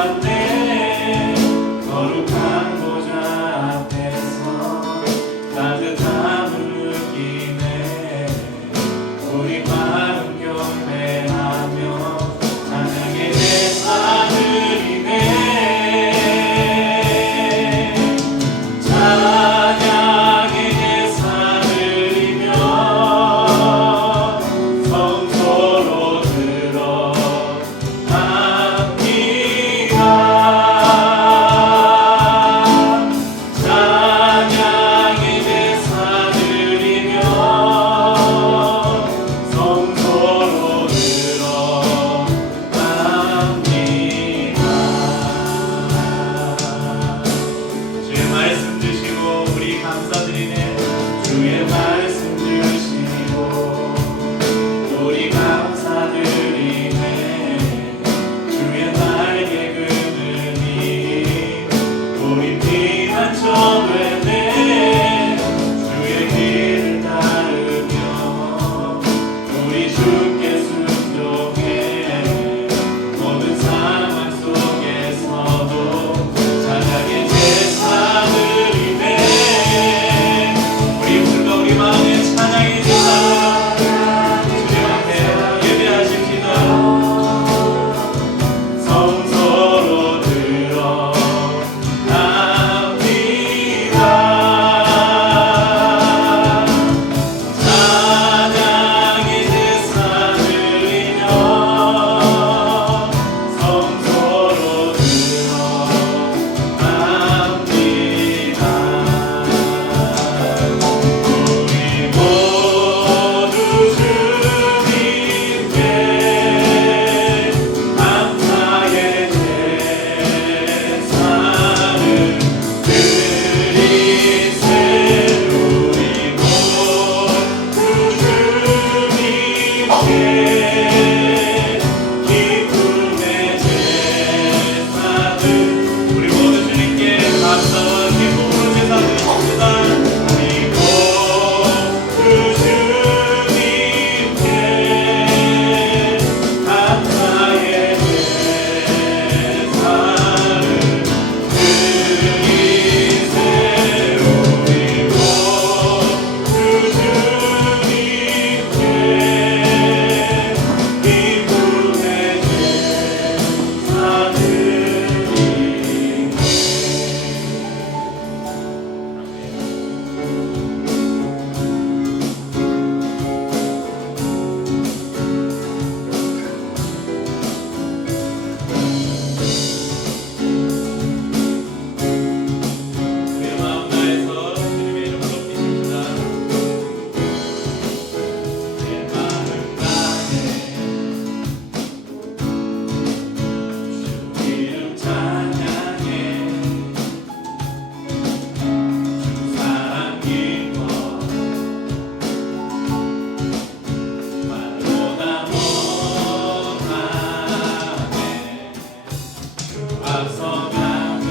왔네. 거룩한 보좌 앞에서 따뜻함을 느끼네. 우리 마음 경배하며 찬양의 제사 드리네. 찬양의 제사 드리며 성소로 들어갑니다. 찬양의 제사 드리며 성소로 들어갑니다. 주의 말씀 주시고 우리 감사드리네. 주의 말씀 주시고 우리 감사드리네. 주의 날개 그늘이 우리 피난처 되네. 주의 길을 따르며 우리 주께 순종해. 모든 상황 속에서도 찬양의 제사 드리네. 우리 입술과 우리 마음의 찬양의 제사로 주님 앞에 예배하십시다. 성소로 들어갑니다. 찬양의 제사 드리며 성소로 들어갑니다. 우리 모두 주님께 감사의 제사를 드리세. 우리 모두 주님께 기쁨의 제사들. 우리 모두 주님께 감사와 기쁨으로 제사 드립니다. 우리 모두 주님께 감사의 제사를 드리세. 우리 모두 주님께 기쁨의 제사 드리네. 우리의 마음 다해서 주님의 이름을 높이십시다. 내 마음 다해 주 이름 찬양해. 주 사랑 기뻐 말로나 못하네. 주 앞서가며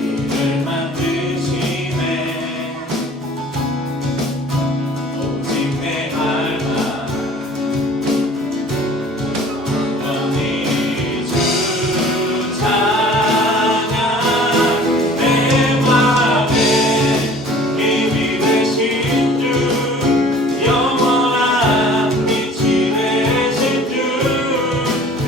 일을 만드시네. 오직 내 알마 언니 주 찬양. 내 맘에 힘이 되신 주 영원한 빛이 되신 주. 내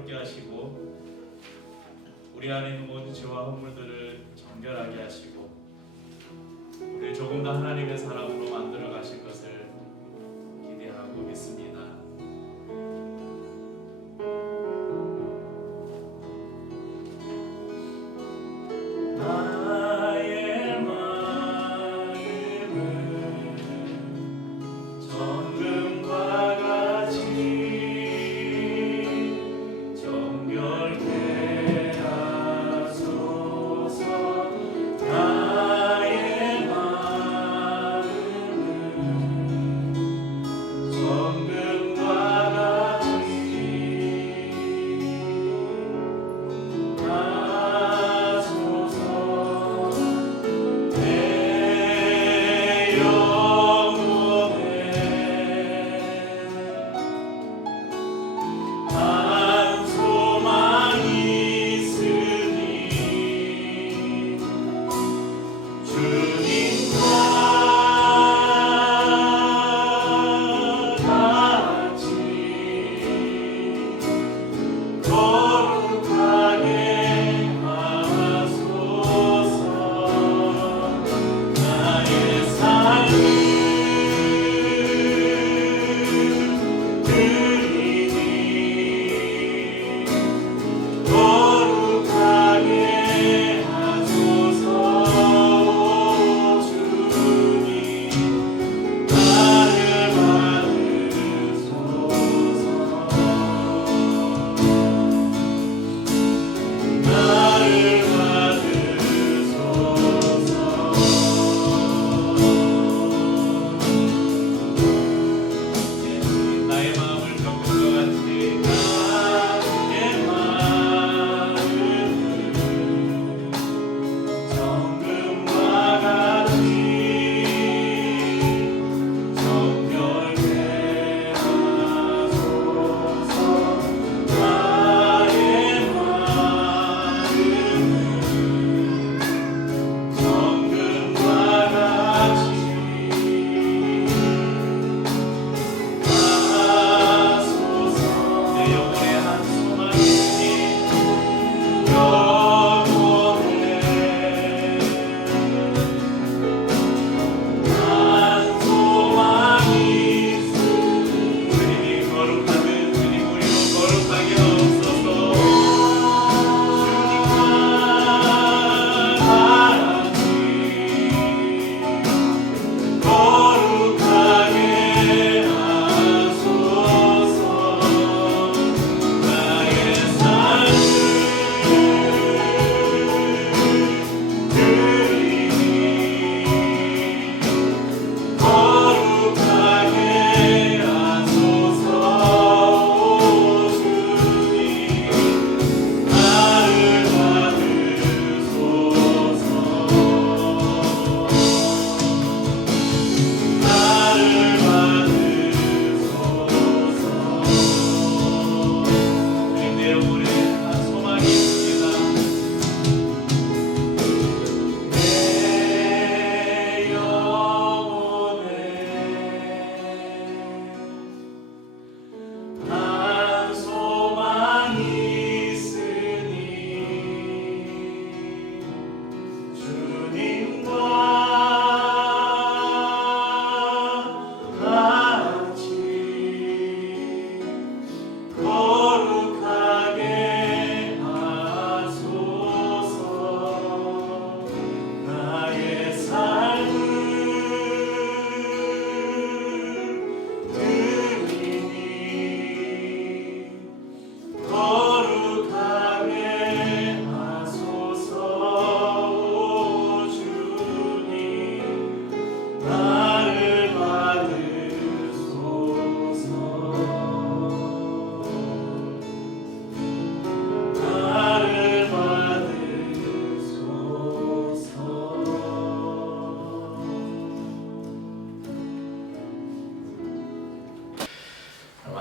새롭게 하시고 우리 안에 있는 모든 죄와 허물들을 정결하게 하시고 우리를 조금 더 하나님의 사람으로 만들어 가실 것을 기대하고 믿습니다. 나의 마음은 정금과 같이 정결케 하소서. 나의 마음은 정금과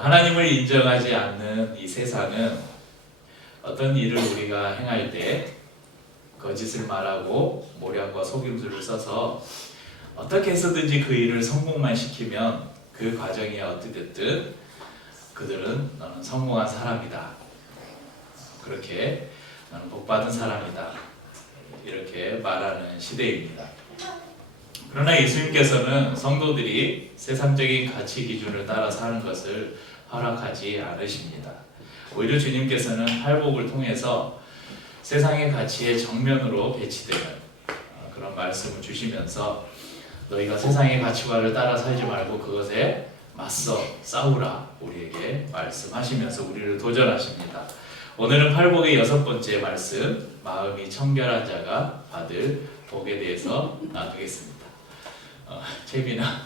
하나님을 인정하지 않는 이 세상은 어떤 일을 우리가 행할 때 거짓을 말하고 모략과 속임수를 써서 어떻게 해서든지 그 일을 성공만 시키면 그 과정이 어찌 됐든 그들은 너는 성공한 사람이다 그렇게 나는 복받은 사람이다 이렇게 말하는 시대입니다. 그러나 예수님께서는 성도들이 세상적인 가치 기준을 따라 사는 것을 허락하지 않으십니다. 오히려 주님께서는 팔복을 통해서 세상의 가치에 정면으로 배치되는 그런 말씀을 주시면서 너희가 세상의 가치관을 따라 살지 말고 그것에 맞서 싸우라 우리에게 말씀하시면서 우리를 도전하십니다. 오늘은 팔복의 6번째 말씀, 마음이 청결한 자가 받을 복에 대해서 나누겠습니다. 채빈아,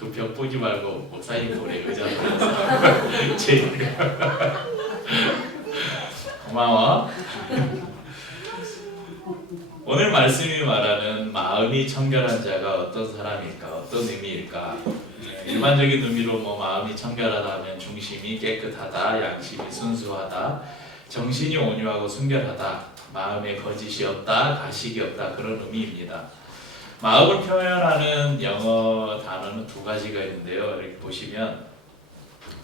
그 벽 보지 말고 목사님 보래 의자 보면서 채빈아 고마워. 오늘 말씀이 말하는 마음이 청결한 자가 어떤 사람일까, 어떤 의미일까? 일반적인 의미로 마음이 청결하다 하면 중심이 깨끗하다, 양심이 순수하다, 정신이 온유하고 순결하다, 마음에 거짓이 없다, 가식이 없다 그런 의미입니다. 마음을 표현하는 영어 단어는 2가지가 있는데요. 이렇게 보시면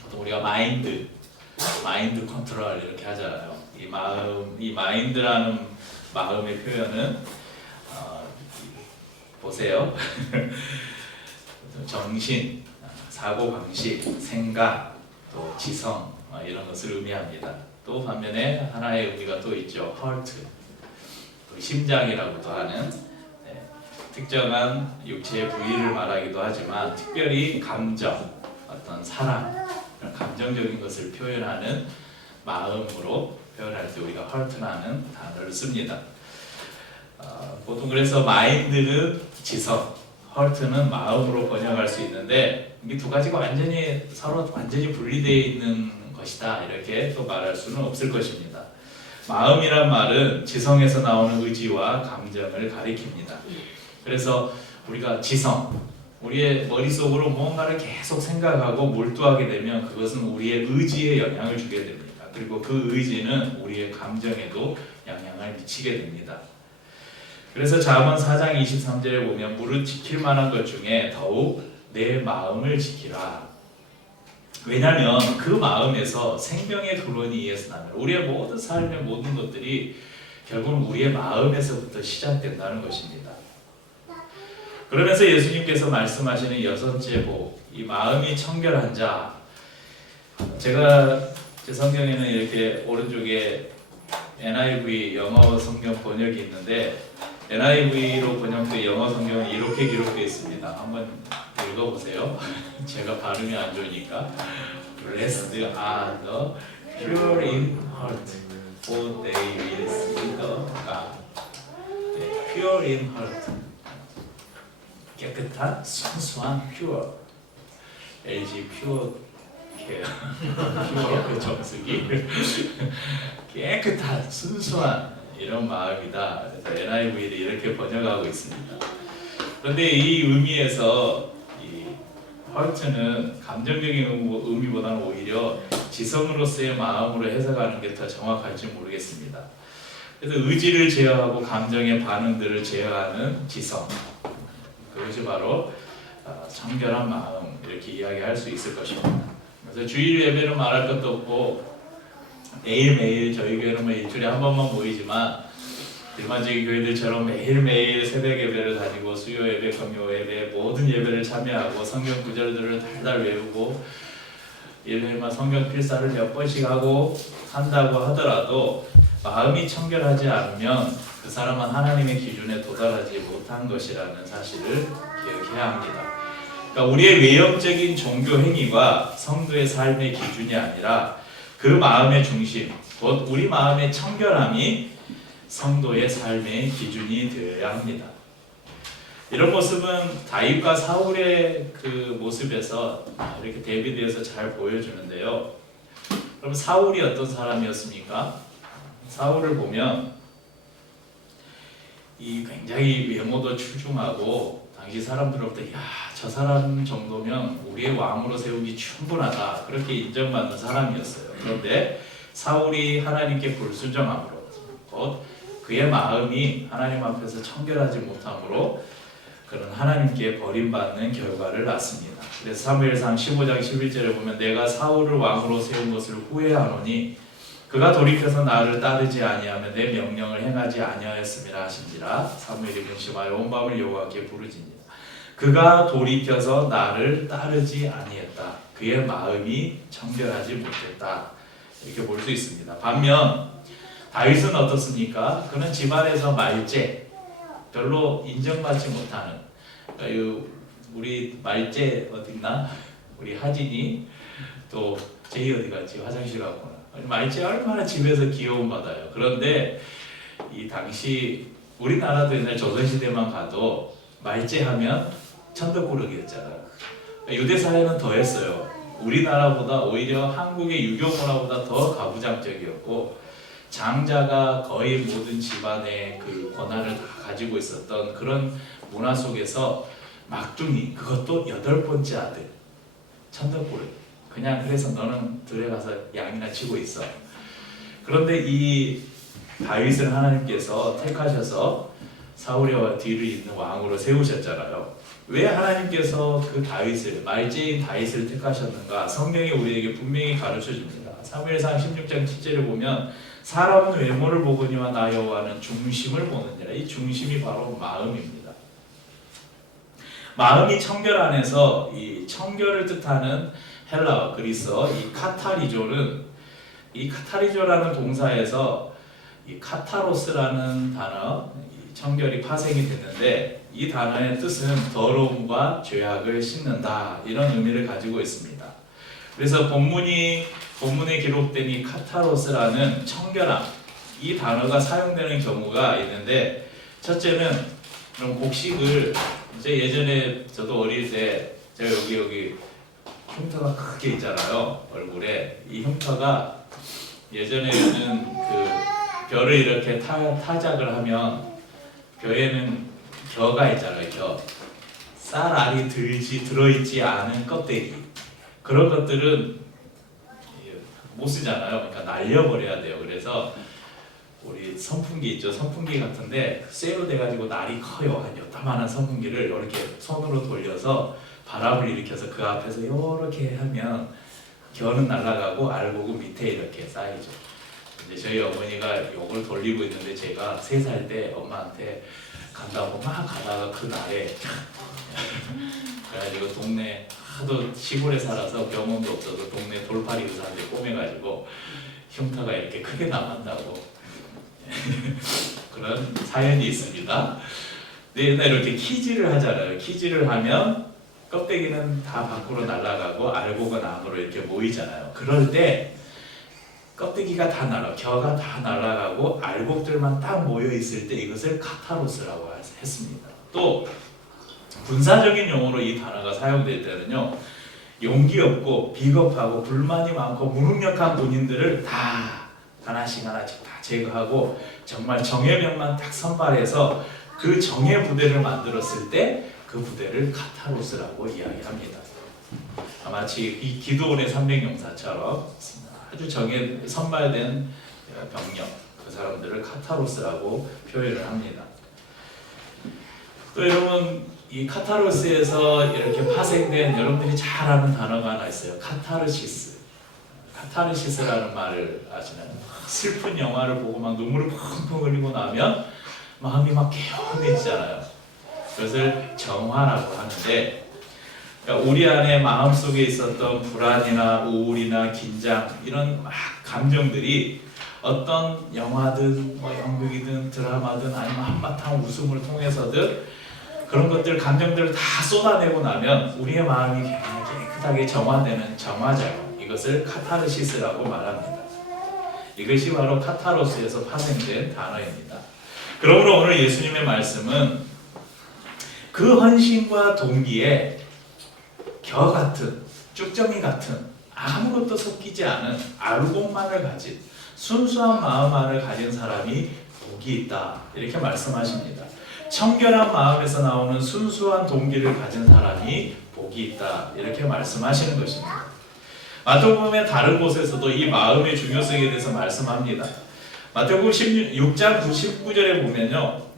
보통 우리가 마인드 컨트롤 이렇게 하잖아요. 이 마인드라는 마음의 표현은 보세요. 정신, 사고방식, 생각, 또 지성 이런 것을 의미합니다. 또 반면에 하나의 의미가 또 있죠. heart, 또 심장이라고도 하는 특정한 육체의 부위를 말하기도 하지만 특별히 감정, 어떤 사랑, 감정적인 것을 표현하는 마음으로 표현할 때 우리가 heart라는 단어를 씁니다. 보통 그래서 마인드는 지성, heart는 마음으로 번역할 수 있는데 이 2가지가 서로 완전히 분리되어 있는 것이다 이렇게 또 말할 수는 없을 것입니다. 마음이란 말은 지성에서 나오는 의지와 감정을 가리킵니다. 그래서 우리가 지성, 우리의 머릿속으로 뭔가를 계속 생각하고 몰두하게 되면 그것은 우리의 의지에 영향을 주게 됩니다. 그리고 그 의지는 우리의 감정에도 영향을 미치게 됩니다. 그래서 잠언 4장 23절에 보면 무릇 지킬 만한 것 중에 더욱 내 마음을 지키라. 왜냐하면 그 마음에서 생명의 근원이 이에서 나면 우리의 모든 삶의 모든 것들이 결국은 우리의 마음에서부터 시작된다는 것입니다. 그러면서 예수님께서 말씀하시는 6번째 복, 이 마음이 청결한 자. 제가 제 성경에는 이렇게 오른쪽에 NIV 영어 성경 번역이 있는데 NIV로 번역된 영어 성경은 이렇게 기록되어 있습니다. 한번 읽어보세요. 제가 발음이 안 좋으니까. Blessed are the pure in heart, for they will see the God. Pure in heart. 깨끗한, 순수한 pure. LG pure care. pure 정수기. 깨끗한, 순수한 이런 마음이다. 그래서 NIV를 이렇게 번역하고 있습니다. 그런데 이 의미에서 이 heart는 감정적인 의미보다는 오히려 지성으로서의 마음으로 해석하는 게 더 정확할지 모르겠습니다. 그래서 의지를 제어하고 감정의 반응들을 제어하는 지성, 그것이 바로 청결한 마음 이렇게 이야기할 수 있을 것입니다. 그래서 주일 예배는 말할 것도 없고 매일매일 저희 교회는 일주일에 한 번만 모이지만 일반적인 교회들처럼 매일매일 새벽 예배를 다니고 수요 예배, 금요 예배 모든 예배를 참여하고 성경 구절들을 달달 외우고 일요일만 성경 필사를 몇 번씩 하고 한다고 하더라도 마음이 청결하지 않으면 그 사람은 하나님의 기준에 도달하지 못한 것이라는 사실을 기억해야 합니다. 그러니까 우리의 외형적인 종교 행위가 성도의 삶의 기준이 아니라 그 마음의 중심, 곧 우리 마음의 청결함이 성도의 삶의 기준이 되어야 합니다. 이런 모습은 다윗과 사울의 그 모습에서 이렇게 대비되어서 잘 보여주는데요. 그럼 사울이 어떤 사람이었습니까? 사울을 보면 이 굉장히 외모도 출중하고 당시 사람들로부터 저 사람 정도면 우리의 왕으로 세우기 충분하다 그렇게 인정받는 사람이었어요. 그런데 사울이 하나님께 불순종함으로 곧 그의 마음이 하나님 앞에서 청결하지 못함으로 그는 하나님께 버림받는 결과를 낳습니다. 그래서 사무엘상 15장 11절에 보면 내가 사울을 왕으로 세운 것을 후회하노니 그가 돌이켜서 나를 따르지 아니하며 내 명령을 행하지 아니하였음이라 하신지라. 사무엘이 근심하여 온 밤을 여호와께 부르짖니라. 그가 돌이켜서 나를 따르지 아니했다. 그의 마음이 청결하지 못했다. 이렇게 볼 수 있습니다. 반면 다윗은 어떻습니까? 그는 집안에서 말제, 별로 인정받지 못하는, 그러니까 우리 말제 어디 있나? 우리 하진이, 또 제이 어디 갔지? 화장실 갔구나. 말제 얼마나 집에서 귀여움 받아요. 그런데 이 당시 우리나라도 옛날 조선시대만 가도 말제 하면 천덕꾸러기였잖아요. 유대 사회는 더했어요. 우리나라보다 오히려 한국의 유교 문화보다 더 가부장적이었고, 장자가 거의 모든 집안의 그 권한을 다 가지고 있었던 그런 문화 속에서 막둥이, 그것도 8번째 아들, 천덕꾸러기. 그냥 그래서 너는 들에 가서 양이나 치고 있어. 그런데 이 다윗을 하나님께서 택하셔서 사울의 뒤를 잇는 왕으로 세우셨잖아요. 왜 하나님께서 그 다윗을, 말제인 다윗을 택하셨는가? 성경이 우리에게 분명히 가르쳐 줍니다. 사무엘상 16장 7절에 보면 사람은 외모를 보거니와 나 여호와는 중심을 보느니라. 이 중심이 바로 마음입니다. 마음이 청결 안에서 이 청결을 뜻하는 헬라어 그리스어 이 카타리조는, 이 카타리조라는 동사에서 이 카타로스라는 단어, 이 청결이 파생이 됐는데, 이 단어의 뜻은 더러움과 죄악을 씻는다, 이런 의미를 가지고 있습니다. 그래서 본문에 기록된 이 카타로스라는 청결함, 이 단어가 사용되는 경우가 있는데, 첫째는 그럼 곡식을, 이제 예전에 저도 어릴 때 제가 여기 흉터가 크게 있잖아요, 얼굴에. 이 흉터가 예전에는 그 벼를 이렇게 타작을 하면 벼에는 겨가 있잖아요. 겨. 쌀알이 들어있지 않은 껍데기. 그런 것들은 못 쓰잖아요. 그러니까 날려버려야 돼요. 그래서 우리 선풍기 있죠. 선풍기 같은데 쇠로 돼가지고 날이 커요. 한 요따만한 선풍기를 이렇게 손으로 돌려서 바람을 일으켜서 그 앞에서 이렇게 하면 겨는 날아가고 알곡은 밑에 이렇게 쌓이죠. 이제 저희 어머니가 이걸 돌리고 있는데 제가 3살 때 엄마한테 간다고 막 가다가 그 날에 그래가지고 동네, 하도 시골에 살아서 경험도 없어서 동네 돌팔이 의사한테 꼬매가지고 흉터가 이렇게 크게 나간다고 그런 사연이 있습니다. 근데 옛날에 이렇게 키질을 하잖아요. 키질을 하면 껍데기는 다 밖으로 날아가고 알곡은 안으로 이렇게 모이잖아요. 그럴 때 껍데기가 다 겨가 다 날아가고 알곡들만 딱 모여 있을 때 이것을 카타로스라고 했습니다. 또 군사적인 용어로 이 단어가 사용될 때는요, 용기 없고 비겁하고 불만이 많고 무능력한 군인들을 다 하나씩 다 제거하고 정말 정예병만 딱 선발해서 그 정예 부대를 만들었을 때 그 부대를 카타로스라고 이야기합니다. 마치 이 기드온의 300용사처럼 아주 선발된 병력, 그 사람들을 카타로스라고 표현을 합니다. 또 여러분, 이 카타로스에서 이렇게 파생된 여러분들이 잘 아는 단어가 하나 있어요. 카타르시스. 카타르시스라는 말을 아시나요? 슬픈 영화를 보고 막 눈물을 펑펑 흘리고 나면 마음이 막 개운해지잖아요. 그것을 정화라고 하는데, 그러니까 우리 안에 마음속에 있었던 불안이나 우울이나 긴장, 이런 막 감정들이 어떤 영화든 연극이든 드라마든 아니면 한바탕 웃음을 통해서든 그런 것들, 감정들을 다 쏟아내고 나면 우리의 마음이 깨끗하게 정화되는 정화작용, 이것을 카타르시스라고 말합니다. 이것이 바로 카타로스에서 파생된 단어입니다. 그러므로 오늘 예수님의 말씀은 그 헌신과 동기에 겨 같은, 쭉정이 같은, 아무것도 섞이지 않은 알곡만을 가진, 순수한 마음만을 가진 사람이 복이 있다, 이렇게 말씀하십니다. 청결한 마음에서 나오는 순수한 동기를 가진 사람이 복이 있다, 이렇게 말씀하시는 것입니다. 마태복음의 다른 곳에서도 이 마음의 중요성에 대해서 말씀합니다. 마태복음 6장 19절에 보면요,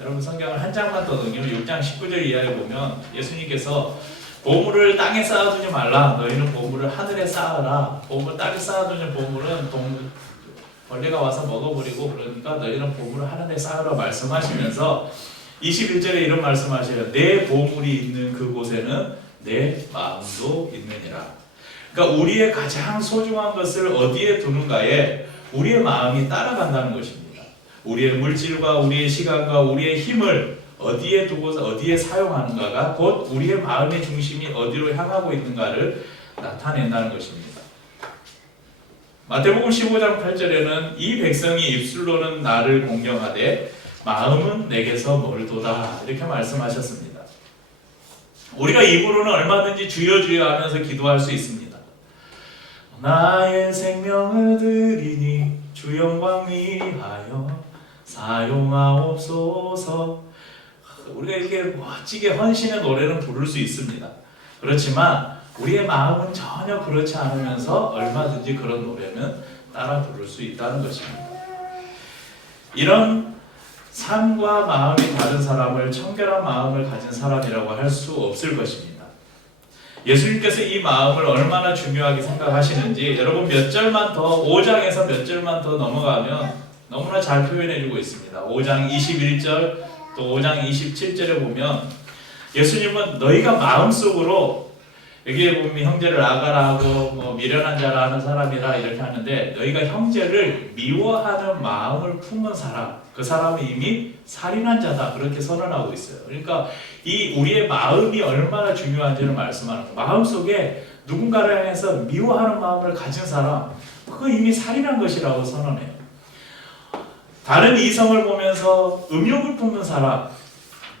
여러분 성경을 한 장만 더 넘기면 6장 19절 이하에 보면 예수님께서 보물을 땅에 쌓아두지 말라, 너희는 보물을 하늘에 쌓아라. 땅에 쌓아두는 보물은 벌레가 와서 먹어버리고 그러니까 너희는 보물을 하늘에 쌓으라 말씀하시면서 21절에 이런 말씀하셔요. 내 보물이 있는 그곳에는 내 마음도 있느니라. 그러니까 우리의 가장 소중한 것을 어디에 두는가에 우리의 마음이 따라간다는 것입니다. 우리의 물질과 우리의 시간과 우리의 힘을 어디에 두고서 어디에 사용하는가가 곧 우리의 마음의 중심이 어디로 향하고 있는가를 나타낸다는 것입니다. 마태복음 15장 8절에는 이 백성이 입술로는 나를 공경하되 마음은 내게서 멀도다 이렇게 말씀하셨습니다. 우리가 입으로는 얼마든지 주여 주여 하면서 기도할 수 있습니다. 나의 생명을 드리니 주 영광 위하여 사용하옵소서. 우리가 이렇게 멋지게 헌신의 노래는 부를 수 있습니다. 그렇지만 우리의 마음은 전혀 그렇지 않으면서 얼마든지 그런 노래는 따라 부를 수 있다는 것입니다. 이런 삶과 마음이 다른 사람을 청결한 마음을 가진 사람이라고 할 수 없을 것입니다. 예수님께서 이 마음을 얼마나 중요하게 생각하시는지 여러분 몇 절만 더 5장에서 몇 절만 더 넘어가면 너무나 잘 표현해주고 있습니다. 5장 21절 또 5장 27절에 보면 예수님은 너희가 마음속으로 여기에 보면 형제를 아가라 하고 미련한 자라 하는 사람이라 이렇게 하는데 너희가 형제를 미워하는 마음을 품은 사람 그 사람은 이미 살인한 자다 그렇게 선언하고 있어요. 그러니까 이 우리의 마음이 얼마나 중요한지를 말씀하는 거예요. 마음속에 누군가를 향해서 미워하는 마음을 가진 사람 그거 이미 살인한 것이라고 선언해요. 다른 이성을 보면서 음욕을 품는 사람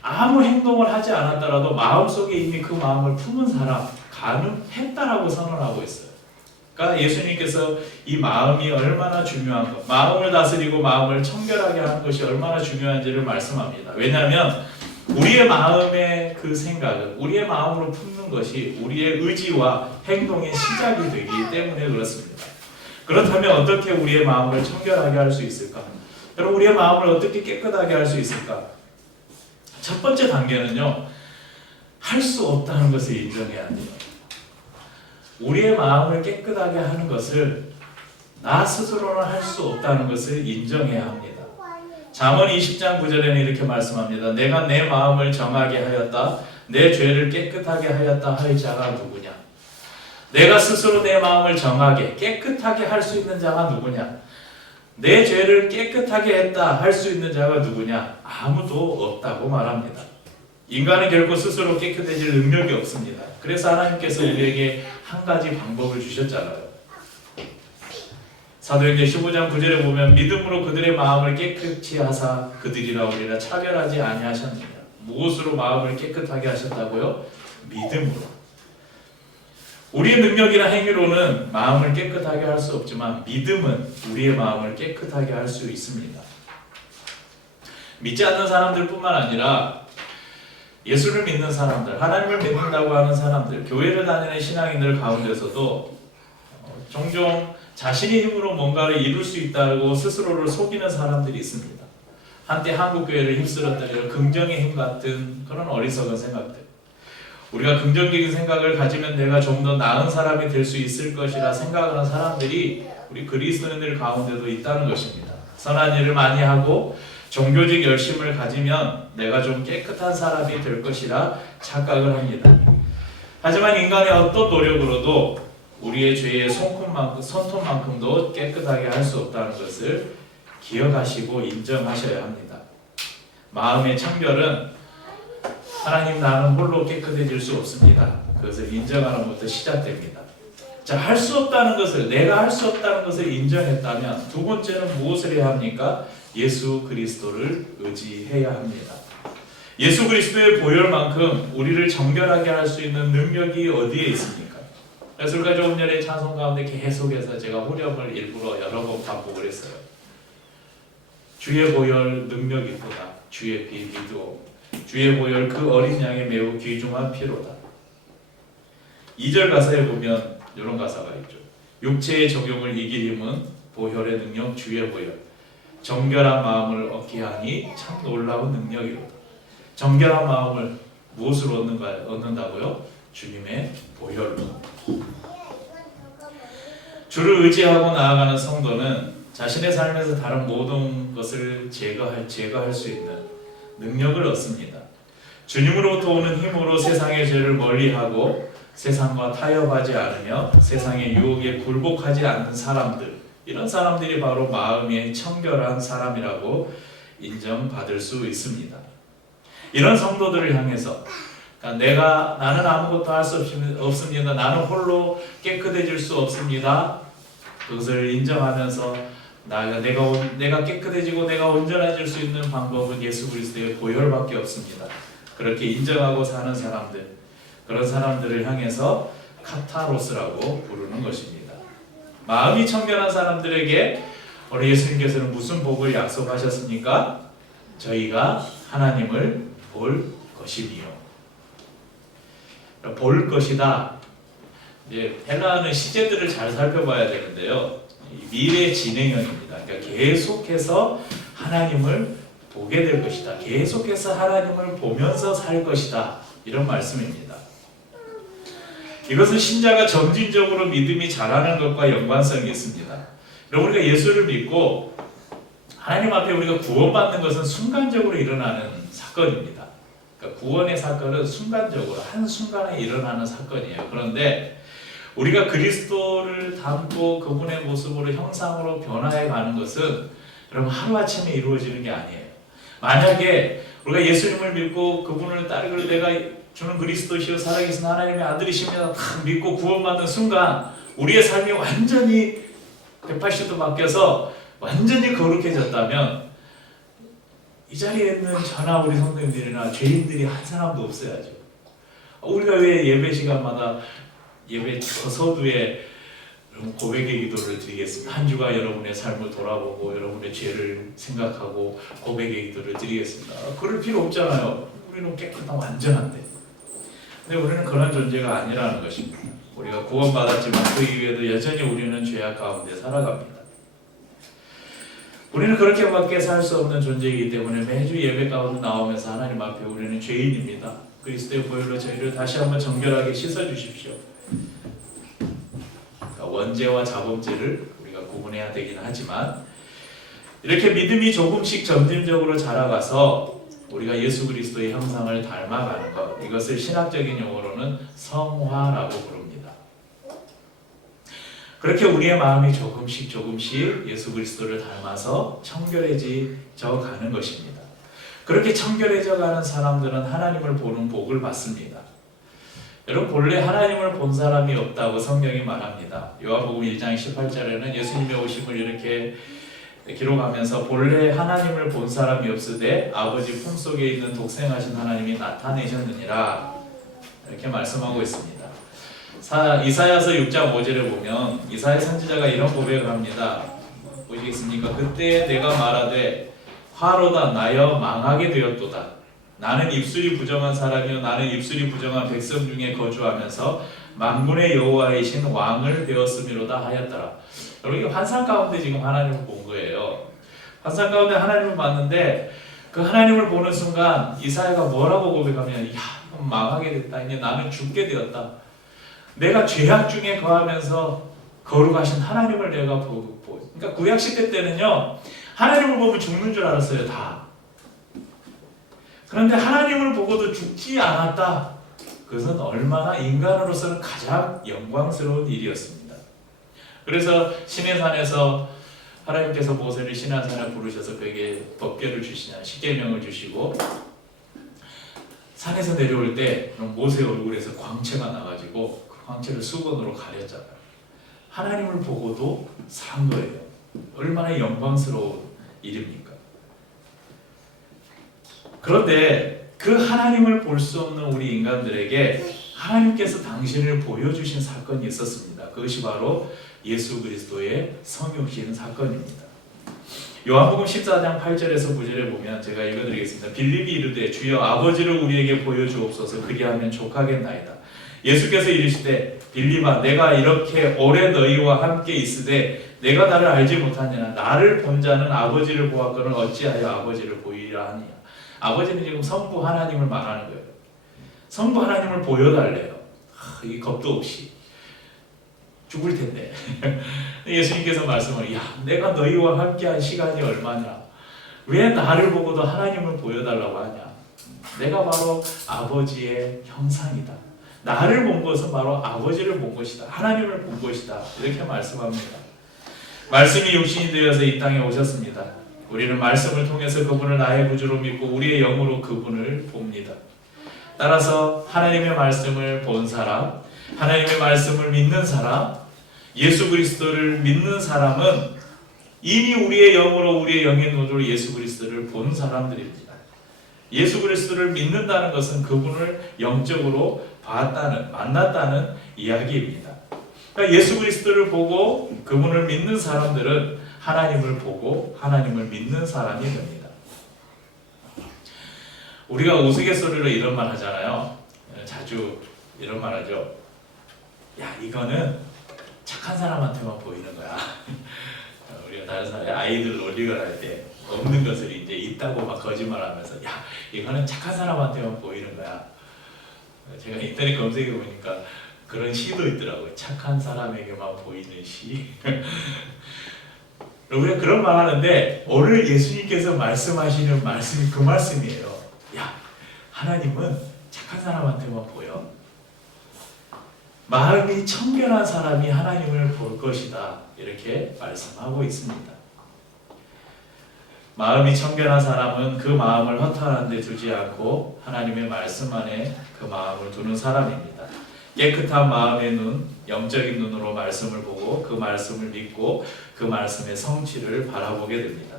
아무 행동을 하지 않았더라도 마음속에 이미 그 마음을 품은 사람 가늠했다라고 선언하고 있어요. 그러니까 예수님께서 이 마음이 얼마나 중요한 것, 마음을 다스리고 마음을 청결하게 하는 것이 얼마나 중요한지를 말씀합니다. 왜냐하면 우리의 마음의 그 생각은 우리의 마음으로 품는 것이 우리의 의지와 행동의 시작이 되기 때문에 그렇습니다. 그렇다면 어떻게 우리의 마음을 청결하게 할 수 있을까? 여러분 우리의 마음을 어떻게 깨끗하게 할 수 있을까? 첫 번째 단계는요. 할 수 없다는 것을 인정해야 돼요. 우리의 마음을 깨끗하게 하는 것을 나 스스로는 할 수 없다는 것을 인정해야 합니다. 잠언 20장 9절에는 이렇게 말씀합니다. 내가 내 마음을 정하게 하였다. 내 죄를 깨끗하게 하였다 할 자가 누구냐? 내가 스스로 내 마음을 정하게 깨끗하게 할 수 있는 자가 누구냐? 내 죄를 깨끗하게 했다 할 수 있는 자가 누구냐? 아무도 없다고 말합니다. 인간은 결코 스스로 깨끗해질 능력이 없습니다. 그래서 하나님께서 우리에게 한 가지 방법을 주셨잖아요. 사도행전 15장 9절에 보면 믿음으로 그들의 마음을 깨끗이 하사 그들이라 우리라 차별하지 아니하셨느냐. 무엇으로 마음을 깨끗하게 하셨다고요? 믿음으로. 우리의 능력이나 행위로는 마음을 깨끗하게 할 수 없지만 믿음은 우리의 마음을 깨끗하게 할 수 있습니다. 믿지 않는 사람들뿐만 아니라 예수를 믿는 사람들, 하나님을 믿는다고 하는 사람들, 교회를 다니는 신앙인들 가운데서도 종종 자신의 힘으로 뭔가를 이룰 수 있다고 스스로를 속이는 사람들이 있습니다. 한때 한국교회를 휩쓸었던 이런 긍정의 힘 같은 그런 어리석은 생각들. 우리가 긍정적인 생각을 가지면 내가 좀 더 나은 사람이 될 수 있을 것이라 생각하는 사람들이 우리 그리스도인들 가운데도 있다는 것입니다. 선한 일을 많이 하고 종교적 열심을 가지면 내가 좀 깨끗한 사람이 될 것이라 착각을 합니다. 하지만 인간의 어떤 노력으로도 우리의 죄의 손톱만큼도 깨끗하게 할 수 없다는 것을 기억하시고 인정하셔야 합니다. 마음의 청결은 하나님 나는 홀로 깨끗해질 수 없습니다. 그것을 인정하는 것부터 시작됩니다. 자, 할 수 없다는 것을 내가 할 수 없다는 것을 인정했다면 두 번째는 무엇을 해야 합니까? 예수 그리스도를 의지해야 합니다. 예수 그리스도의 보혈만큼 우리를 정결하게 할 수 있는 능력이 어디에 있습니까? 그래서 우리가 조금 전에 찬송 가운데 계속해서 제가 후렴을 일부러 여러 번 반복을 했어요. 주의 보혈 능력이 크다. 주의 피 믿고 주의 보혈 그 어린 양의 매우 귀중한 피로다. 2절 가사에 보면 이런 가사가 있죠. 육체의 적용을 이길 힘은 보혈의 능력 주의 보혈. 정결한 마음을 얻게 하니 참 놀라운 능력이로다. 정결한 마음을 무엇으로 얻는다고요? 주님의 보혈로. 주를 의지하고 나아가는 성도는 자신의 삶에서 다른 모든 것을 제거할 수 있는 능력을 얻습니다. 주님으로부터 오는 힘으로 세상의 죄를 멀리하고 세상과 타협하지 않으며 세상의 유혹에 굴복하지 않는 사람들, 이런 사람들이 바로 마음이 청결한 사람이라고 인정받을 수 있습니다. 이런 성도들을 향해서 나는 아무것도 할 수 없습니다. 나는 홀로 깨끗해질 수 없습니다. 그것을 인정하면서 내가 깨끗해지고 내가 온전해질 수 있는 방법은 예수 그리스도의 보혈밖에 없습니다. 그렇게 인정하고 사는 사람들, 그런 사람들을 향해서 카타로스라고 부르는 것입니다. 마음이 청결한 사람들에게 우리 예수님께서는 무슨 복을 약속하셨습니까? 저희가 하나님을 볼 것이니요. 볼 것이다. 이제 헬라어는 시제들을 잘 살펴봐야 되는데요. 미래 진행형입니다. 그러니까 계속해서 하나님을 보게 될 것이다. 계속해서 하나님을 보면서 살 것이다. 이런 말씀입니다. 이것은 신자가 점진적으로 믿음이 자라는 것과 연관성이 있습니다. 여러분, 우리가 예수를 믿고 하나님 앞에 우리가 구원받는 것은 순간적으로 일어나는 사건입니다. 그러니까 구원의 사건은 순간적으로 한순간에 일어나는 사건이에요. 그런데 우리가 그리스도를 닮고 그분의 모습으로 형상으로 변화해 가는 것은 여러분 하루아침에 이루어지는 게 아니에요. 만약에 우리가 예수님을 믿고 그분을 따르고 내가 주는 그리스도시요 살아계신 하나님의 아들이십니다 딱 믿고 구원받는 순간 우리의 삶이 완전히 180도 바뀌어서 완전히 거룩해졌다면 이 자리에 있는 저나 우리 성도님들이나 죄인들이 한 사람도 없어야죠. 우리가 왜 예배 시간마다 예배 서두에 고백의 기도를 드리겠습니다. 한 주가 여러분의 삶을 돌아보고 여러분의 죄를 생각하고 고백의 기도를 드리겠습니다. 그럴 필요 없잖아요. 우리는 깨끗하고 완전한데. 근데 우리는 그런 존재가 아니라는 것입니다. 우리가 구원받았지만 그 이후에도 여전히 우리는 죄악 가운데 살아갑니다. 우리는 그렇게밖에 살 수 없는 존재이기 때문에 매주 예배 가운데 나오면서 하나님 앞에 우리는 죄인입니다. 그리스도의 보혈로 저희를 다시 한번 정결하게 씻어주십시오. 그러니까 원죄와 자범죄를 우리가 구분해야 되긴 하지만 이렇게 믿음이 조금씩 점진적으로 자라가서 우리가 예수 그리스도의 형상을 닮아가는 것, 이것을 신학적인 용어로는 성화라고 부릅니다. 그렇게 우리의 마음이 조금씩 예수 그리스도를 닮아서 청결해져 가는 것입니다. 그렇게 청결해져 가는 사람들은 하나님을 보는 복을 받습니다. 여러분, 본래 하나님을 본 사람이 없다고 성경이 말합니다. 요한복음 1장 18절에는 예수님의 오심을 이렇게 기록하면서 본래 하나님을 본 사람이 없으되 아버지 품속에 있는 독생하신 하나님이 나타내셨느니라 이렇게 말씀하고 있습니다. 이사야서 6장 5절에 보면 이사야 선지자가 이런 고백을 합니다. 보시겠습니까? 그때 내가 말하되 화로다 나여 망하게 되었도다. 나는 입술이 부정한 사람이요 나는 입술이 부정한 백성 중에 거주하면서 만군의 여호와이신 왕을 되었음이로다 하였더라. 여러분, 이게 환상 가운데 지금 하나님을 본 거예요. 환상 가운데 하나님을 봤는데 그 하나님을 보는 순간 이사야가 뭐라고 고백하면 야, 이건 망하게 됐다. 이제 나는 죽게 되었다. 내가 죄악 중에 거하면서 거룩하신 하나님을 내가 보고 그러니까 구약 시대 때는요 하나님을 보면 죽는 줄 알았어요. 다. 그런데 하나님을 보고도 죽지 않았다. 그것은 얼마나 인간으로서는 가장 영광스러운 일이었습니다. 그래서 시내산에서 하나님께서 모세를 시내산에 부르셔서 그에게 법궤를 주시냐 십계명을 주시고 산에서 내려올 때 모세 얼굴에서 광채가 나가지고 그 광채를 수건으로 가렸잖아요. 하나님을 보고도 산 거예요. 얼마나 영광스러운 일입니까? 그런데 그 하나님을 볼 수 없는 우리 인간들에게 하나님께서 당신을 보여주신 사건이 있었습니다. 그것이 바로 예수 그리스도의 성육신 사건입니다. 요한복음 14장 8절에서 9절에 보면 제가 읽어드리겠습니다. 빌립이 이르되 주여 아버지를 우리에게 보여주옵소서 그리하면 족하겠나이다. 예수께서 이르시되 빌립아 내가 이렇게 오래 너희와 함께 있으되 내가 나를 알지 못하느냐 나를 본 자는 아버지를 보았거늘 어찌하여 아버지를 보이라 하느냐. 아버지는 지금 성부 하나님을 말하는 거예요. 성부 하나님을 보여달래요. 이 겁도 없이. 죽을 텐데 예수님께서 말씀을 야 내가 너희와 함께한 시간이 얼마냐 왜 나를 보고도 하나님을 보여달라고 하냐 내가 바로 아버지의 형상이다 나를 본 것은 바로 아버지를 본 것이다 하나님을 본 것이다 이렇게 말씀합니다. 말씀이 육신이 되어서 이 땅에 오셨습니다. 우리는 말씀을 통해서 그분을 나의 구주로 믿고 우리의 영으로 그분을 봅니다. 따라서 하나님의 말씀을 본 사람, 하나님의 말씀을 믿는 사람, 예수 그리스도를 믿는 사람은 이미 우리의 영으로 우리의 영의 눈으로 예수 그리스도를 본 사람들입니다. 예수 그리스도를 믿는다는 것은 그분을 영적으로 봤다는, 만났다는 이야기입니다. 그러니까 예수 그리스도를 보고 그분을 믿는 사람들은 하나님을 보고 하나님을 믿는 사람이 됩니다. 우리가 우스갯소리로 이런 말 하잖아요. 자주 이런 말 하죠. 야 이거는 착한 사람한테만 보이는 거야. 우리가 다른 사람 아이들 놀리거나 할 때 없는 것을 이제 있다고 막 거짓말하면서 야 이거는 착한 사람한테만 보이는 거야. 제가 인터넷 검색해 보니까 그런 시도 있더라고요. 착한 사람에게만 보이는 시. 우리가 그런 말 하는데 오늘 예수님께서 말씀하시는 말씀이 그 말씀이에요. 야 하나님은 착한 사람한테만 보여. 마음이 청결한 사람이 하나님을 볼 것이다. 이렇게 말씀하고 있습니다. 마음이 청결한 사람은 그 마음을 허탄한 데 두지 않고 하나님의 말씀 안에 그 마음을 두는 사람입니다. 깨끗한 마음의 눈, 영적인 눈으로 말씀을 보고 그 말씀을 믿고 그 말씀의 성취를 바라보게 됩니다.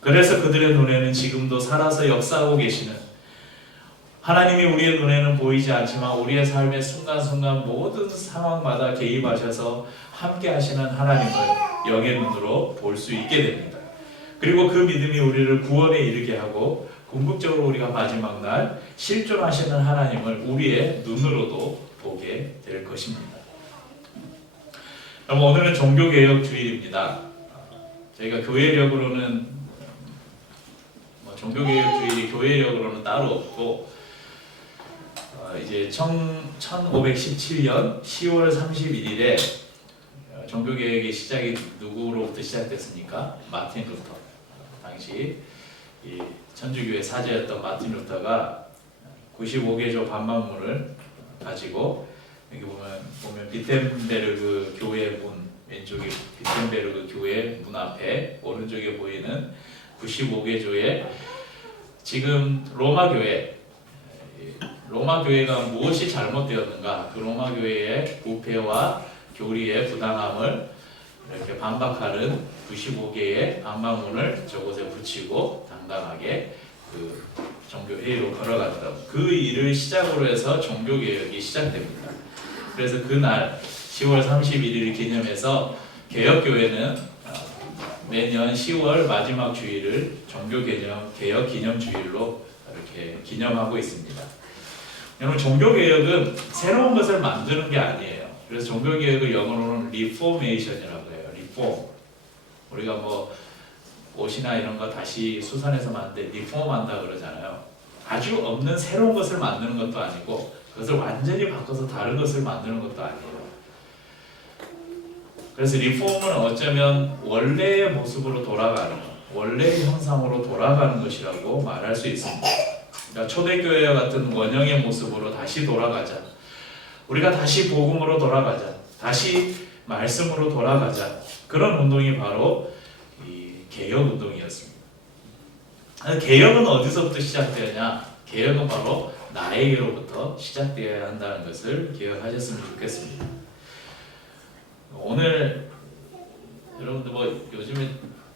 그래서 그들의 눈에는 지금도 살아서 역사하고 계시는 하나님이 우리의 눈에는 보이지 않지만 우리의 삶의 순간순간 모든 상황마다 개입하셔서 함께 하시는 하나님을 영의 눈으로 볼 수 있게 됩니다. 그리고 그 믿음이 우리를 구원에 이르게 하고 궁극적으로 우리가 마지막 날 실존하시는 하나님을 우리의 눈으로도 보게 될 것입니다. 그럼 오늘은 종교개혁 주일입니다. 저희가 교회력으로는 종교개혁 주일이 교회력으로는 따로 없고 이제 1517년 10월 31일에 종교개혁의 시작이 누구로부터 시작됐습니까? 마틴 루터. 당시 이 천주교의 사제였던 마틴 루터가 95개조 반박문을 가지고 여기 보면 비텐베르그 교회 문 왼쪽에 비텐베르그 교회 문 앞에 오른쪽에 보이는 95개조의 지금 로마 교회가 무엇이 잘못되었는가 그 로마 교회의 부패와 교리의 부당함을 이렇게 반박하는 95개의 반박문을 저곳에 붙이고 당당하게 그 종교회의로 걸어갔던 그 일을 시작으로 해서 종교개혁이 시작됩니다. 그래서 그날 10월 31일을 기념해서 개혁교회는 매년 10월 마지막 주일을 종교개혁 기념주일로 이렇게 기념하고 있습니다. 여러분 종교개혁은 새로운 것을 만드는 게 아니에요. 그래서 종교개혁을 영어로는 리포메이션이라고 해요. 리폼. 우리가 뭐 옷이나 이런 거 다시 수선해서 만드는데 리폼한다 그러잖아요. 아주 없는 새로운 것을 만드는 것도 아니고 그것을 완전히 바꿔서 다른 것을 만드는 것도 아니에요. 그래서 리폼은 어쩌면 원래의 모습으로 돌아가는 원래의 형상으로 돌아가는 것이라고 말할 수 있습니다. 그러니까 초대교회와 같은 원형의 모습으로 다시 돌아가자. 우리가 다시 복음으로 돌아가자. 다시 말씀으로 돌아가자. 그런 운동이 바로 이 개혁운동이었습니다. 개혁은 어디서부터 시작되느냐? 개혁은 바로 나에게로부터 시작되어야 한다는 것을 기억하셨으면 좋겠습니다. 오늘 여러분들 뭐 요즘에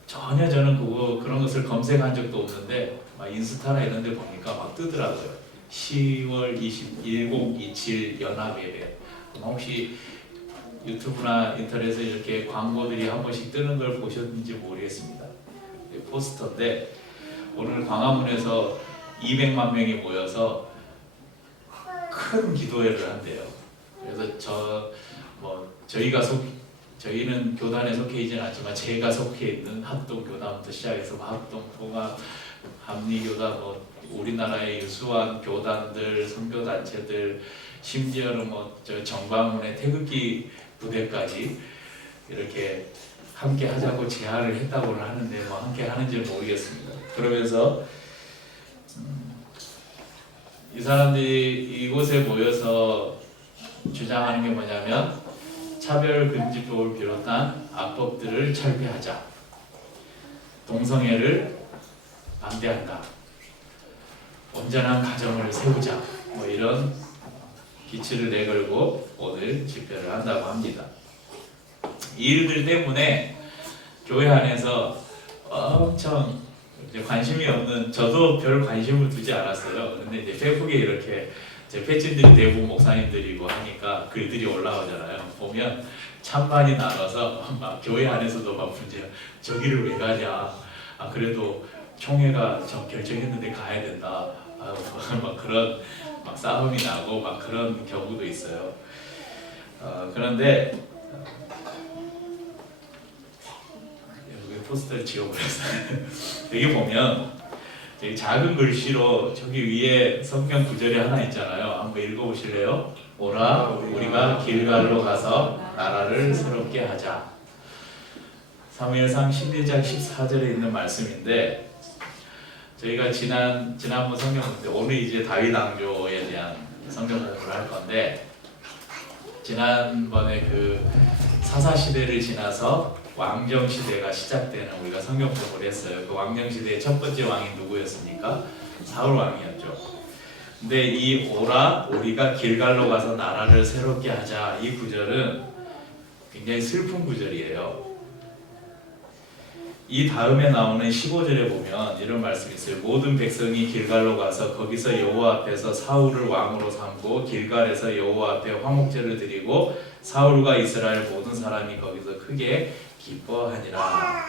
전혀 저는 그런 것을 검색한 적도 없는데 막 인스타나 이런 데 보니까 막 뜨더라고요. 10월 1027 연합예배. 혹시 유튜브나 인터넷에 이렇게 광고들이 한 번씩 뜨는 걸 보셨는지 모르겠습니다. 포스터인데 오늘 광화문에서 200만 명이 모여서 큰 기도회를 한대요. 그래서 저희는 교단에 속해 있지는 않지만 제가 속해 있는 합동교단부터 시작해서 합동, 통합, 합리교단, 뭐 우리나라의 유수한 교단들, 선교단체들, 심지어는 저 정광훈의 태극기 부대까지 이렇게 함께 하자고 제안을 했다고는 하는데 뭐 함께 하는지는 모르겠습니다. 그러면서 이 사람들이 이곳에 모여서 주장하는 게 뭐냐면 차별금지법을 비롯한 악법들을 철폐하자, 동성애를 반대한다, 온전한 가정을 세우자, 뭐 이런 기치를 내걸고 오늘 집회를 한다고 합니다. 이 일들 때문에 교회 안에서 엄청 이제 관심이 없는, 저도 별 관심을 두지 않았어요. 근데 이제 페이북에 이렇게 제 패친들이 대부분 목사님들이고 하니까 글들이 올라오잖아요. 보면 찬반이 나눠서 막 교회 안에서도 막 문제, 저기를 왜 가냐, 아 그래도 총회가 결정했는데 가야 된다, 막 그런 막 싸움이 나고 막 그런 경우도 있어요. 그런데 여기 포스터를 지워버렸어요. 여기 보면 되게 작은 글씨로 저기 위에 성경 구절이 하나 있잖아요. 한번 읽어보실래요? 오라 우리가 길갈로 가서 나라를 새롭게 하자. 사무엘상 11장 14절에 있는 말씀인데, 저희가 지난번 성경 볼 때 오늘 이제 다윗 왕조에 대한 성경 공부를 할 건데, 지난번에 그 사사 시대를 지나서 왕정 시대가 시작되는 우리가 성경 공부를 했어요. 그 왕정 시대의 첫 번째 왕이 누구였습니까? 사울 왕이었죠. 근데 이 오라 우리가 길갈로 가서 나라를 새롭게 하자, 이 구절은 굉장히 슬픈 구절이에요. 이 다음에 나오는 15절에 보면 이런 말씀이 있어요. 모든 백성이 길갈로 가서 거기서 여호와 앞에서 사울을 왕으로 삼고 길갈에서 여호와 앞에 화목제를 드리고 사울과 이스라엘 모든 사람이 거기서 크게 기뻐하니라.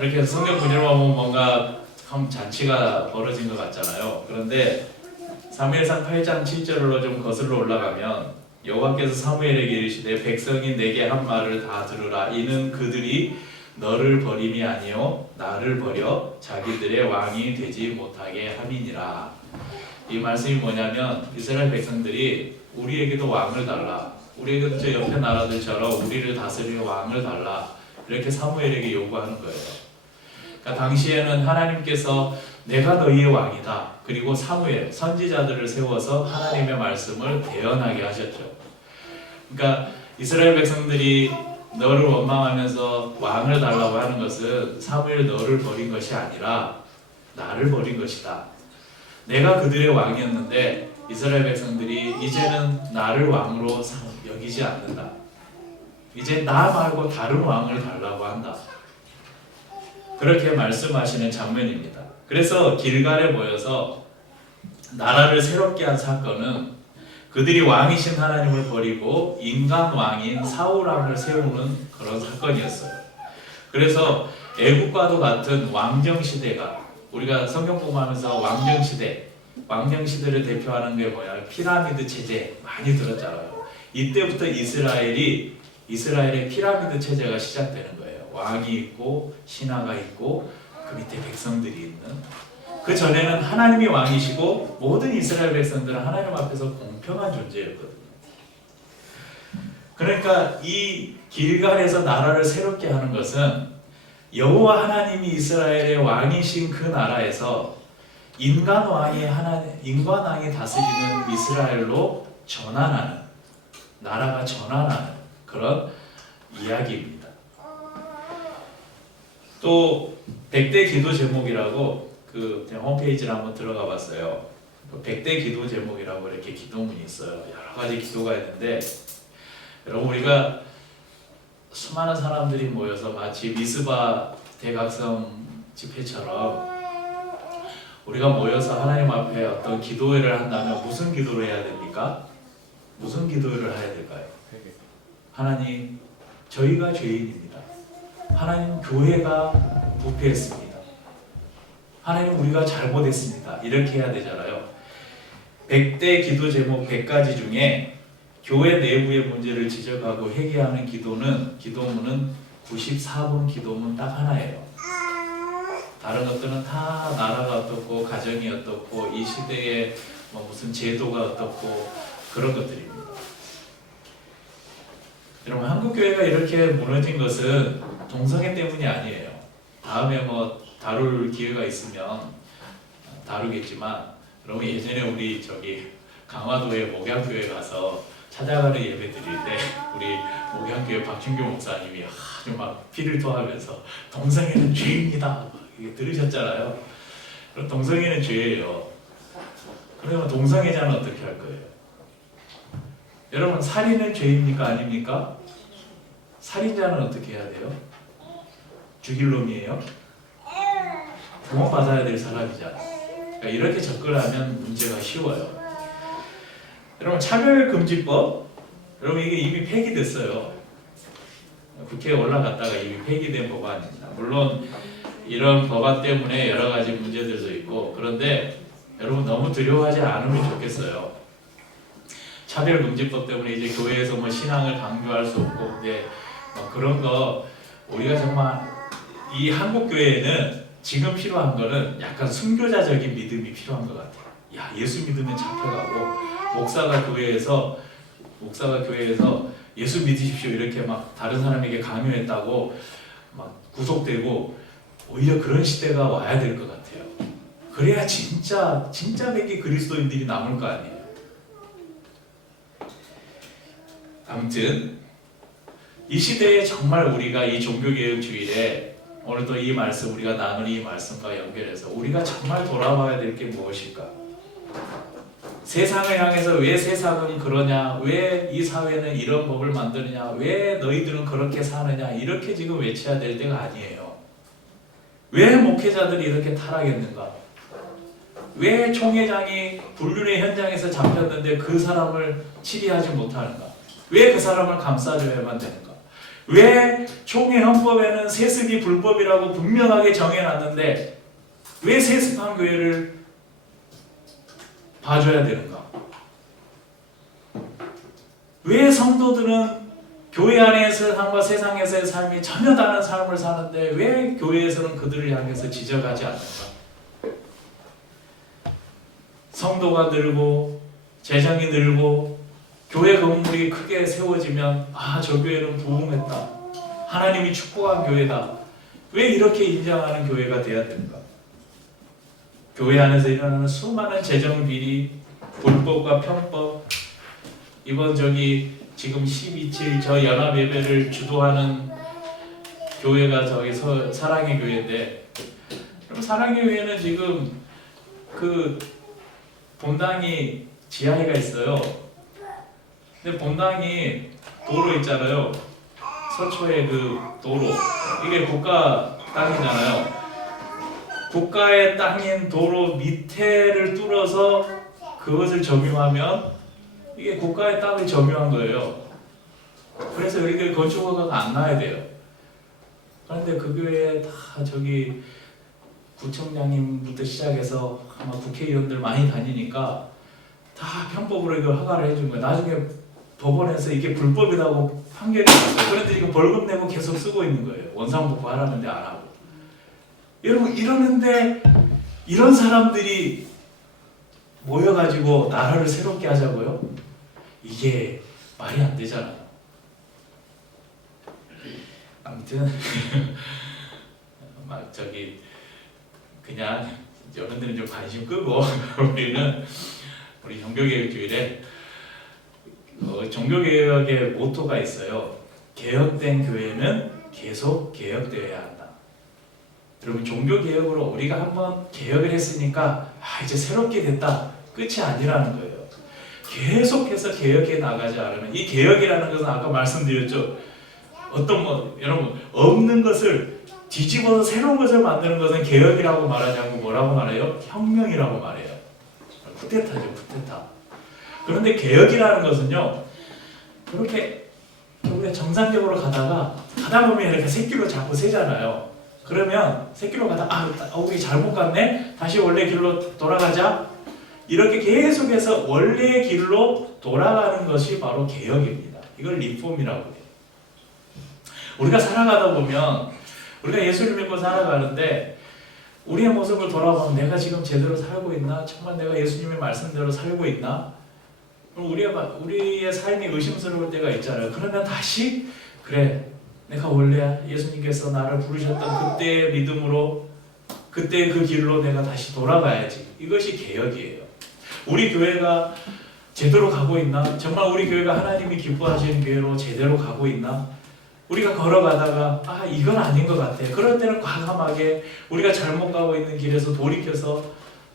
이렇게 해서 성경 구절만 보면 뭔가 잔치가 벌어진 것 같잖아요. 그런데 사무엘상 8장 7절로 좀 거슬러 올라가면 여호와께서 사무엘에게 이르시되 백성이 내게 한 말을 다 들으라. 이는 그들이 너를 버림이 아니요 나를 버려 자기들의 왕이 되지 못하게 함이니라. 이 말씀이 뭐냐면 이스라엘 백성들이 우리에게도 왕을 달라, 우리에게도 저 옆에 나라들처럼 우리를 다스릴 왕을 달라, 이렇게 사무엘에게 요구하는 거예요. 그러니까 당시에는 하나님께서 내가 너희의 왕이다, 그리고 사무엘 선지자들을 세워서 하나님의 말씀을 대언하게 하셨죠. 그러니까 이스라엘 백성들이 너를 원망하면서 왕을 달라고 하는 것은 사무엘 너를 버린 것이 아니라 나를 버린 것이다. 내가 그들의 왕이었는데 이스라엘 백성들이 이제는 나를 왕으로 여기지 않는다. 이제 나 말고 다른 왕을 달라고 한다. 그렇게 말씀하시는 장면입니다. 그래서 길갈에 모여서 나라를 새롭게 한 사건은 그들이 왕이신 하나님을 버리고 인간 왕인 사울 왕을 세우는 그런 사건이었어요. 그래서 애국과도 같은 왕정 시대가, 우리가 성경 공부하면서 왕정 시대를 대표하는 게 뭐야? 피라미드 체제 많이 들었잖아요. 이때부터 이스라엘의 피라미드 체제가 시작되는 거예요. 왕이 있고 신하가 있고 그 밑에 백성들이 있는. 그 전에는 하나님이 왕이시고 모든 이스라엘 백성들은 하나님 앞에서 공평한 존재였거든요. 그러니까 이 길갈에서 나라를 새롭게 하는 것은 여호와 하나님이 이스라엘의 왕이신 그 나라에서 인간 왕이 다스리는 이스라엘로 전환하는, 나라가 전환하는 그런 이야기입니다. 또 100대 기도 제목이라고 그 홈페이지를 한번 들어가 봤어요. 100대 기도 제목이라고 이렇게 기도문이 있어요. 여러 가지 기도가 있는데, 여러분 우리가 수많은 사람들이 모여서 마치 미스바 대각성 집회처럼 우리가 모여서 하나님 앞에 어떤 기도회를 한다면 무슨 기도를 해야 됩니까? 무슨 기도를 해야 될까요? 하나님, 저희가 죄인입니다. 하나님, 교회가 부패했습니다. 하나님, 우리가 잘못했습니다. 이렇게 해야 되잖아요. 100대 기도 제목 100가지 중에 교회 내부의 문제를 지적하고 회개하는 기도문은 94번 기도문 딱 하나예요. 다른 것들은 다 나라가 어떻고 가정이 어떻고 이 시대에 뭐 무슨 제도가 어떻고 그런 것들입니다. 여러분 한국 교회가 이렇게 무너진 것은 동성애 때문이 아니에요. 다음에 뭐 다룰 기회가 있으면 다루겠지만 여러분 예전에 우리 저기 강화도의 목양교회 가서 찾아가는 예배 드릴 때 우리 목양교회 박준교 목사님이 아주 막 피를 토하면서 동성애는 죄입니다 막 이게 들으셨잖아요. 그럼 동성애는 죄예요. 그러면 동성애자는 어떻게 할 거예요? 여러분 살인은 죄입니까 아닙니까? 살인자는 어떻게 해야 돼요? 죽일 놈이에요? 구원받아야 될 사람이잖아. 그러니까 이렇게 접근하면 문제가 쉬워요. 여러분 차별금지법, 여러분 이게 이미 폐기됐어요. 국회에 올라갔다가 이미 폐기된 법안입니다. 물론 이런 법안 때문에 여러 가지 문제들도 있고 그런데 여러분 너무 두려워하지 않으면 좋겠어요. 차별금지법 때문에 이제 교회에서 뭐 신앙을 강조할 수 없고 이제 뭐 그런 거 우리가 정말 이 한국 교회에는 지금 필요한 거는 약간 순교자적인 믿음이 필요한 것 같아요. 야 예수 믿으면 잡혀가고 목사가 교회에서 예수 믿으십시오 이렇게 막 다른 사람에게 강요했다고 막 구속되고 오히려 그런 시대가 와야 될 것 같아요. 그래야 진짜 백기 그리스도인들이 남을 거 아니에요. 아무튼 이 시대에 정말 우리가 이 종교개혁 주일에 오늘도 이 말씀 우리가 나눈 이 말씀과 연결해서 우리가 정말 돌아봐야 될 게 무엇일까? 세상을 향해서 왜 세상은 그러냐? 왜 이 사회는 이런 법을 만드느냐? 왜 너희들은 그렇게 사느냐? 이렇게 지금 외쳐야 될 때가 아니에요. 왜 목회자들이 이렇게 타락했는가? 왜 총회장이 불륜의 현장에서 잡혔는데 그 사람을 치리하지 못하는가? 왜 그 사람을 감싸줘야만 되는가? 왜 총회 헌법에는 세습이 불법이라고 분명하게 정해놨는데 왜 세습한 교회를 봐줘야 되는가? 왜 성도들은 교회 안에서의 삶과 세상에서의 삶이 전혀 다른 삶을 사는데 왜 교회에서는 그들을 향해서 지적하지 않는가? 성도가 늘고 재정이 늘고 교회 건물이 크게 세워지면 저 교회는 부흥했다. 하나님이 축복한 교회다. 왜 이렇게 인정하는 교회가 돼야 되는가? 교회 안에서 일어나는 수많은 재정 비리, 불법과 편법, 이번 지금 12.7 저 연합 예배를 주도하는 교회가 사랑의 교회인데, 그럼 사랑의 교회는 지금 그 본당이 지하에가 있어요. 근데 본당이 도로 있잖아요. 서초의 그 도로, 이게 국가 땅이잖아요. 국가의 땅인 도로 밑에를 뚫어서 그것을 점유하면 이게 국가의 땅을 점유한 거예요. 그래서 여기 건축 허가가 안 나야 돼요. 그런데 그 교회에 다 구청장님부터 시작해서 아마 국회의원들 많이 다니니까 다 편법으로 이걸 허가를 해준 거예요. 나중에 법원에서 이게 불법이라고 판결이 났어요. 그런데 이거 벌금 내고 계속 쓰고 있는 거예요. 원상복구 하라는데 안 하고. 여러분 이러는데 이런 사람들이 모여가지고 나라를 새롭게 하자고요? 이게 말이 안 되잖아요. 아무튼 그냥 여러분들은 좀 관심 끄고 우리 종교개혁주일에 종교개혁의 모토가 있어요. 개혁된 교회는 계속 개혁되어야 한다. 여러분 종교개혁으로 우리가 한번 개혁을 했으니까 이제 새롭게 됐다. 끝이 아니라는 거예요. 계속해서 개혁해 나가지 않으면, 이 개혁이라는 것은 아까 말씀드렸죠. 여러분 없는 것을 뒤집어서 새로운 것을 만드는 것은 개혁이라고 말하지 않고 뭐라고 말해요? 혁명이라고 말해요. 쿠데타죠, 쿠데타. 그런데 개혁이라는 것은요, 그렇게 우리가 정상적으로 가다 보면 이렇게 새끼로 자꾸 세잖아요. 그러면 새끼로 가다 우리 잘못 갔네? 다시 원래 길로 돌아가자. 이렇게 계속해서 원래의 길로 돌아가는 것이 바로 개혁입니다. 이걸 리폼이라고 해요. 우리가 살아가다 보면 우리가 예수를 믿고 살아가는데 우리의 모습을 돌아보면 내가 지금 제대로 살고 있나? 정말 내가 예수님의 말씀대로 살고 있나? 우리의 삶이 의심스러울 때가 있잖아요. 그러면 다시 그래, 내가 원래 예수님께서 나를 부르셨던 그때의 믿음으로 그때 그 길로 내가 다시 돌아가야지. 이것이 개혁이에요. 우리 교회가 제대로 가고 있나? 정말 우리 교회가 하나님이 기뻐하시는 교회로 제대로 가고 있나? 우리가 걸어가다가 이건 아닌 것 같아. 그럴 때는 과감하게 우리가 잘못 가고 있는 길에서 돌이켜서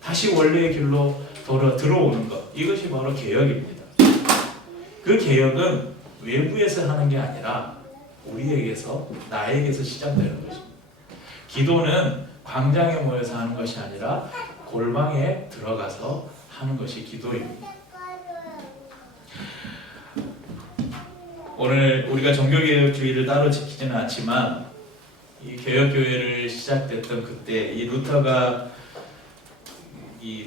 다시 원래의 길로 들어오는 것. 이것이 바로 개혁입니다. 그 개혁은 외부에서 하는 게 아니라 우리에게서, 나에게서 시작되는 것입니다. 기도는 광장에 모여서 하는 것이 아니라 골방에 들어가서 하는 것이 기도입니다. 오늘 우리가 종교개혁주의를 따로 지키지는 않지만 이 개혁교회를 시작됐던 그때 이 루터가 이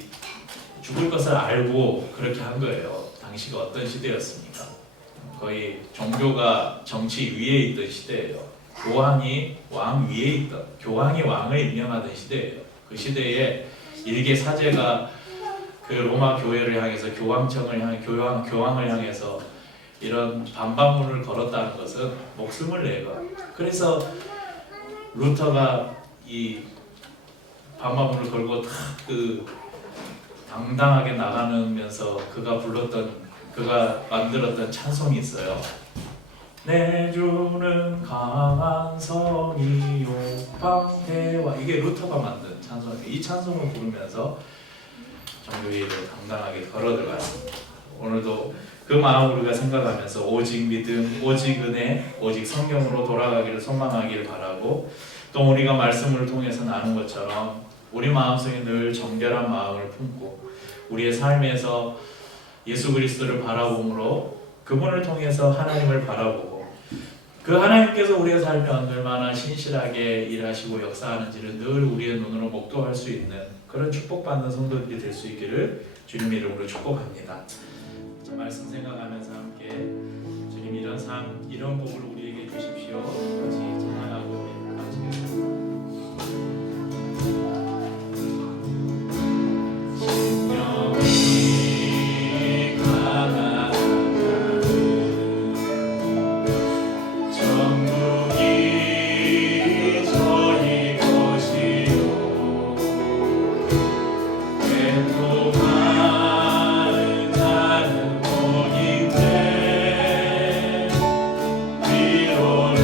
죽을 것을 알고 그렇게 한 거예요. 당시가 어떤 시대였습니까? 거의 종교가 정치 위에 있던 시대예요. 교황이 왕 위에 있던, 교황이 왕을 임명하던 시대예요. 그 시대에 일개 사제가 그 로마 교회를 향해서 교황을 향해서 이런 반박문을 걸었다는 것은 목숨을 내고, 그래서 루터가 이 반박문을 걸고 그 당당하게 나가면서 그가 만들었던 찬송이 있어요. 내 주는 강한 성이요 방패와, 이게 루터가 만든 찬송이에요. 이 찬송을 부르면서 종교회의를 당당하게 걸어 들어갔습니다. 오늘도 그 마음을 우리가 생각하면서 오직 믿음, 오직 은혜, 오직 성경으로 돌아가기를 소망하기를 바라고, 또 우리가 말씀을 통해서 나눈 것처럼 우리 마음속에 늘 정결한 마음을 품고 우리의 삶에서 예수 그리스도를 바라봄으로 그분을 통해서 하나님을 바라보고 그 하나님께서 우리의 삶에 얼마나 신실하게 일하시고 역사하는지를 늘 우리의 눈으로 목도할 수 있는 그런 축복받는 성도들이 될 수 있기를 주님 이름으로 축복합니다. 말씀 생각하면서 함께 주님 이런 삶, 이런 복을 우리에게 주십시오. 같이 찬양하고 마치겠습니다. 위로를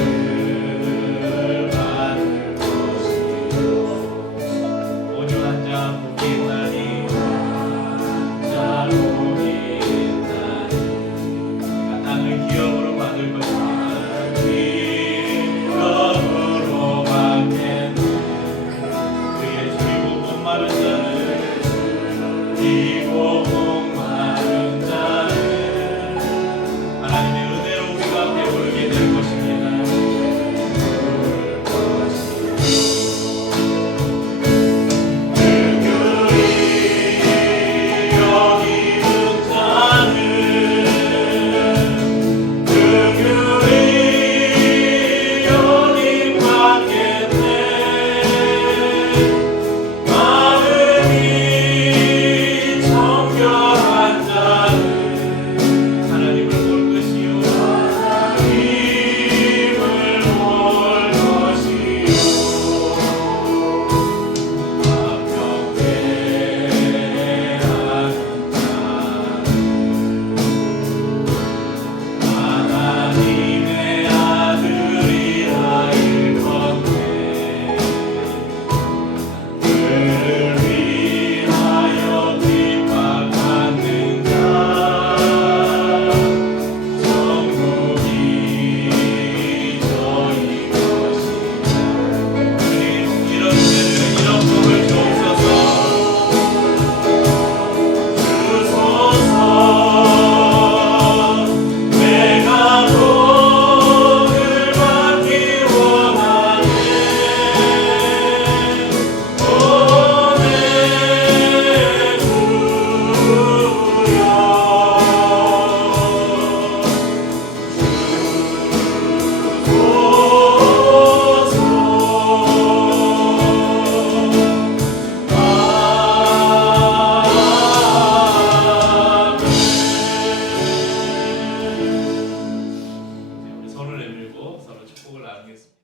손을 내밀고 서로 축복을 나누겠습니다.